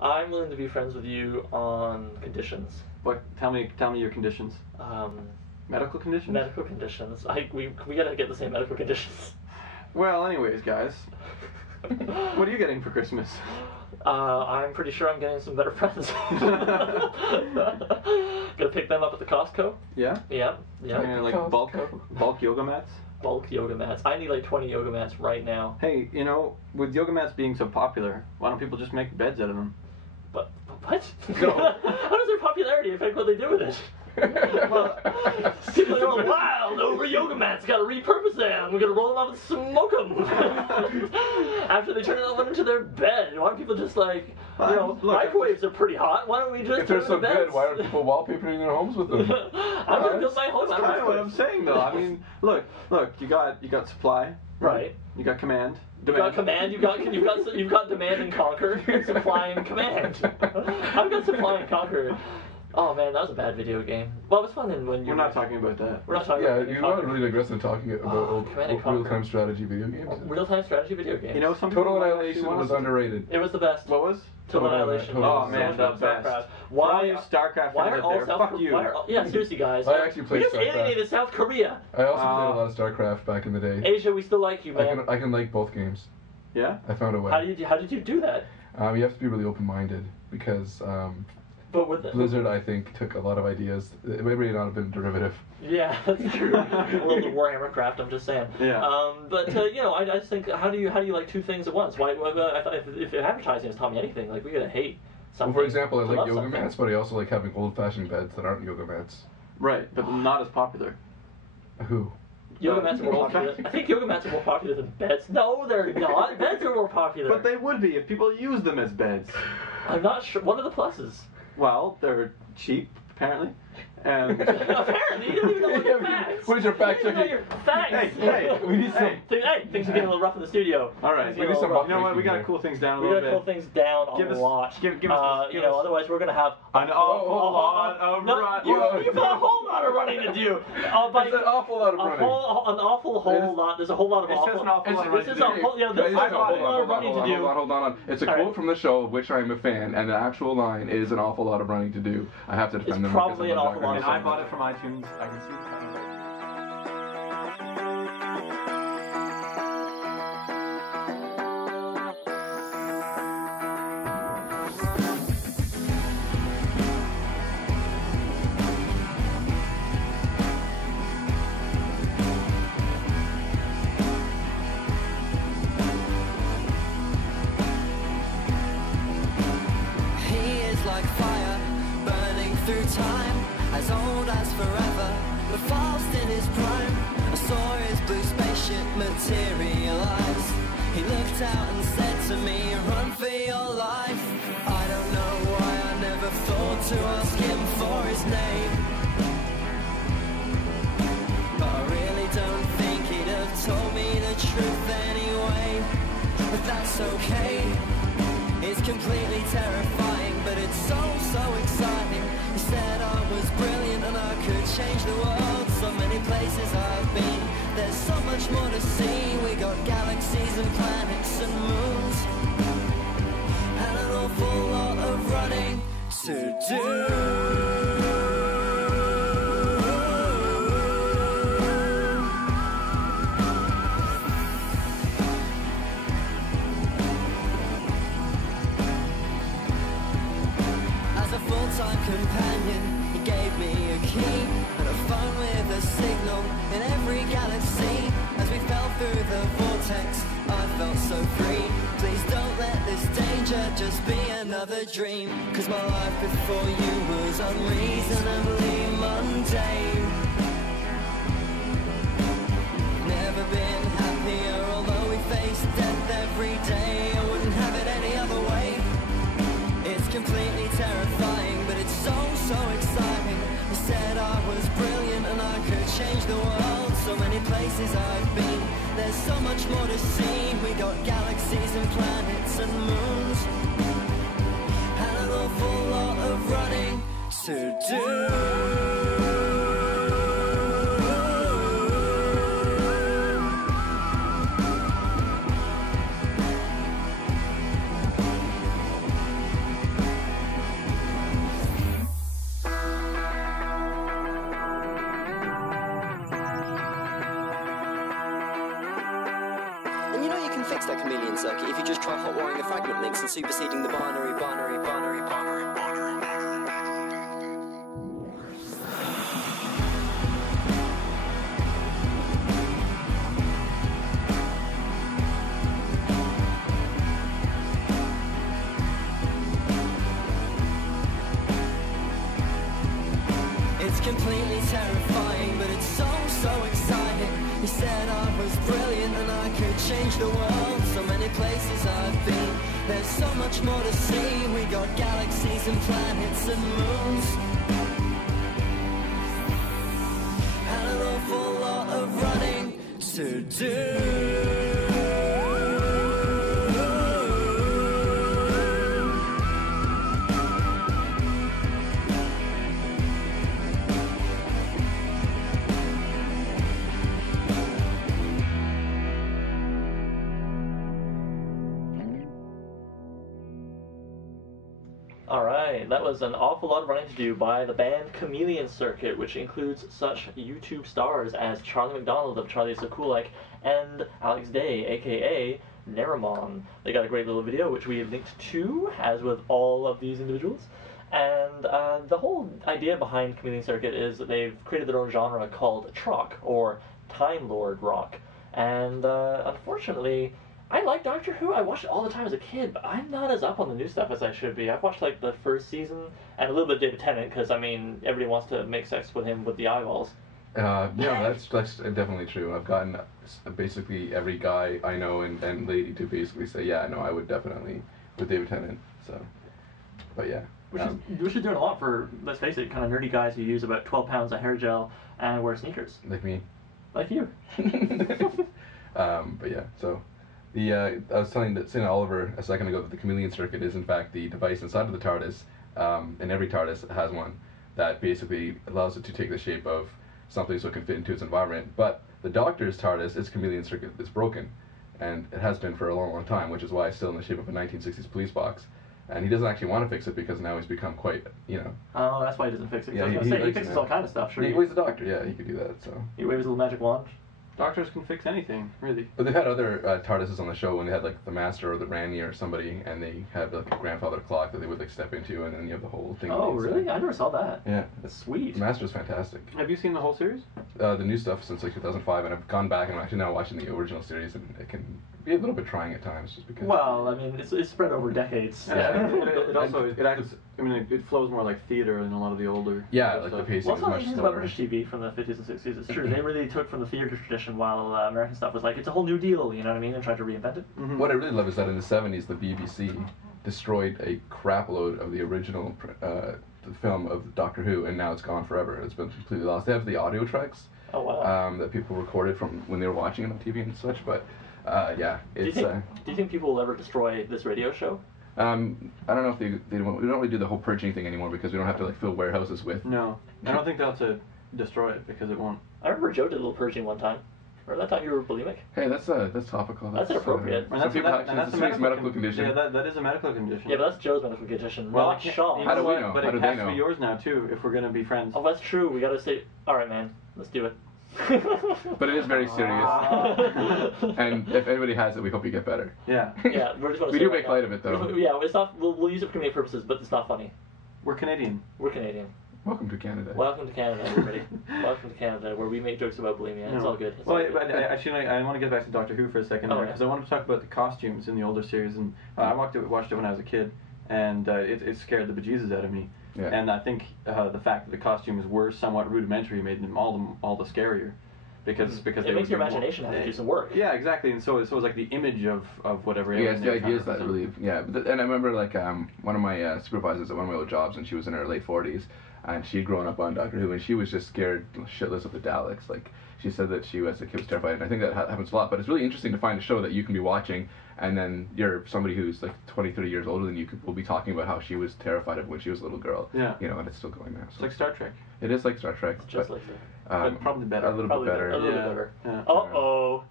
I'm willing to be friends with you on conditions. What? Tell me your conditions. Medical conditions? Medical conditions. We gotta get the same medical conditions. Well, anyways, guys. What are you getting for Christmas? I'm pretty sure I'm getting some better friends. Gonna pick them up at the Costco. Yeah? Yeah. Like bulk yoga mats? Bulk yoga mats. I need like 20 yoga mats right now. Hey, you know, with yoga mats being so popular, why don't people just make beds out of them? But what? No. How does their popularity affect what they do with it? Well, people are all wild over yoga mats. Gotta repurpose them. We're gonna roll them up and smoke them. After they turn it over into their bed. Why don't people just like, microwaves are pretty hot. Why don't we just? If they're so good, why aren't people wallpapering their homes with them? I'm gonna build my home. That's kind of what I'm saying, though. I mean, look. You got supply. Right. You got command. You've got command. You've got demand and conquer. Supply and command. I've got supply and conquer. Oh man, that was a bad video game. Well, it was fun when you. We're not talking about that. We're not talking about. Yeah, you're not really aggressive talking about old real-time strategy video games. Real-time strategy video games. You know, some Total Annihilation was underrated. It was the best. What was? Total Annihilation. Oh man, the best. Why StarCraft fans out there? Fuck you. Yeah, seriously, guys. I actually played We just StarCraft. alienated South Korea. I also played a lot of StarCraft back in the day. Asia, we still like you, man. I can like both games. Yeah. I found a way. How did you do that? You have to be really open-minded because But with Blizzard, I think, took a lot of ideas. It may not have been derivative. Yeah, that's true. A little bit of Warhammer craft, I'm just saying. Yeah. But you know, I just think, how do you like two things at once? Why I thought if advertising has taught me anything, like we gotta hate something. Well, for example, I like yoga something. mats, but I also like having old-fashioned beds that aren't yoga mats. Right, but not as popular. Who? Yoga mats are more popular. I think yoga mats are more popular than beds. No, they're not. Beds are more popular. But they would be if people use them as beds. I'm not sure. What are the pluses? Well, they're cheap, apparently. And apparently, you don't even know what your facts. What is your fact checking? Your facts. Hey, we need some. Hey, things are getting a little rough in the studio. All right, we need some. You know what? We gotta cool things down a little bit. We gotta cool things down a lot. Give us. You know, otherwise we're gonna have an awful lot of running. You've got a whole lot of running to do. It's an awful lot of running. An awful whole lot. There's a whole lot of awful. It says an awful lot of running to do. There's a whole lot of running to do. Hold on. It's a quote from the show of which I am a fan, and the actual line is an awful lot of running to do. I have to defend them. It's probably an awful lot. And I bought it from iTunes. I can see the copyright. Time, as old as forever, but fast in his prime. I saw his blue spaceship materialize. He looked out and said to me, run for your life. I don't know why I never thought to ask him for his name, but I really don't think he'd have told me the truth anyway. But that's okay. It's completely terrifying, but it's so exciting. He said I was brilliant and I could change the world. So many places I've been, there's so much more to see. We got galaxies and planets and moons, and an awful lot of running to do. Companion, he gave me a key and a phone with a signal in every galaxy. As we fell through the vortex, I felt so free. Please don't let this danger just be another dream, 'cause my life before you was unreasonably mundane. Never been happier, although we face death every day. I wouldn't have it any other way. It's completely terrifying, but it's so exciting. He said I was brilliant and I could change the world. So many places I've been, there's so much more to see. We got galaxies and planets and moons, and an awful lot of running to do. circuit if you just try hot wiring the fragment links and superseding the binary. It's completely terrifying, but it's so exciting. He said I was brilliant and I could change the world. So many places I've been, there's so much more to see. We got galaxies and planets and moons, and an awful lot of running to do. Alright, that was an awful lot of running to do by the band Chameleon Circuit, which includes such YouTube stars as Charlie McDonald of Charlie Is So Cool Like and Alex Day, aka Nerimon. They got a great little video which we linked to, as with all of these individuals. And the whole idea behind Chameleon Circuit is that they've created their own genre called Trock, or Time Lord rock. And unfortunately, I like Doctor Who. I watched it all the time as a kid, but I'm not as up on the new stuff as I should be. I've watched like the first season and a little bit of David Tennant because I mean everybody wants to make sex with him with the eyeballs. Yeah, that's definitely true. I've gotten basically every guy I know and lady to basically say, yeah, no, I would definitely with David Tennant. So, but yeah. Which is doing a lot for, let's face it, kind of nerdy guys who use about 12 pounds of hair gel and wear sneakers. Like me. Like you. But yeah, so. I was telling St. Oliver a second ago that the Chameleon Circuit is in fact the device inside of the TARDIS, and every TARDIS has one that basically allows it to take the shape of something so it can fit into its environment. But the Doctor's TARDIS, its Chameleon Circuit, is broken, and it has been for a long time, which is why it's still in the shape of a 1960s police box. And he doesn't actually want to fix it because now he's become quite, Oh, that's why he doesn't fix it. Yeah, he fixes all kind of stuff. Sure. He's the Doctor, yeah, he could do that. So he waves a little magic wand. Doctors can fix anything, really. But they've had other TARDISes on the show when they had like the Master or the Rani or somebody, and they had like a grandfather clock that they would like step into, and then you have the whole thing. Oh, really? I never saw that. Yeah, that's sweet. The Master's fantastic. Have you seen the whole series? The new stuff since like 2005, and I've gone back and I'm actually now watching the original series, and it can be a little bit trying at times just because. Well, I mean, it's spread over decades. Yeah, it flows more like theater than a lot of the older. Yeah, like stuff. the pacing Well, is it's not much things slower. about British TV from the 50s and 60s. It's true. They really took from the theater tradition, while American stuff was like, it's a whole new deal. You know what I mean? And tried to reinvent it. Mm-hmm. What I really love is that in the 70s, the BBC destroyed a crap load of the original the film of Doctor Who, and now it's gone forever. It's been completely lost. They have the audio tracks. Oh wow. That people recorded from when they were watching it on TV and such, but yeah, it's. Do you think people will ever destroy this radio show? I don't know if they won't. We don't really do the whole purging thing anymore because we don't have to like fill warehouses with. No, I don't think they'll have to destroy it because it won't. I remember Joe did a little purging one time. Or that time you were bulimic. Hey, that's topical. That's inappropriate. Some people actually, it's a serious medical condition. Yeah, that is a medical condition. Yeah, but that's Joe's medical condition. Well, Not Sean. How do we know? But How it do they has to know? be yours now too if we're gonna be friends. Oh, that's true. We gotta say, all right, man, let's do it. But it is very serious. And if anybody has it, we hope you get better. Yeah. Yeah, we're just gonna. We say do right make now. light of it though. Yeah, it's not. We'll use it for comedic purposes, but it's not funny. We're Canadian. We're Canadian. Welcome to Canada. Welcome to Canada, everybody. Welcome to Canada, where we make jokes about bulimia. It's all good. It's Well, all good. but actually, I want to get back to Doctor Who for a second Oh, because I wanted to talk about the costumes in the older series, and I watched it when I was a kid, and it scared the bejesus out of me. Yeah. And I think the fact that the costumes were somewhat rudimentary made them all the scarier, because it they makes would your be more- imagination have to do some work. Yeah, exactly. And so it was like the image of whatever. Yeah, alien the they were trying idea to is that represent. really, yeah. And I remember like one of my supervisors at one of my old jobs, and she was in her late 40s, and she'd grown up on Doctor Who, and she was just scared shitless of the Daleks. Like she said that she as a kid was terrified, and I think that happens a lot. But it's really interesting to find a show that you can be watching, and then you're somebody who's like 20, 30 years older than you will be talking about how she was terrified of when she was a little girl. Yeah. You know, and it's still going now. It's So like Star Trek. it is like Star Trek, Just but, like that. But probably better. A little Probably bit better. A little Yeah. bit better. Yeah. Uh-oh.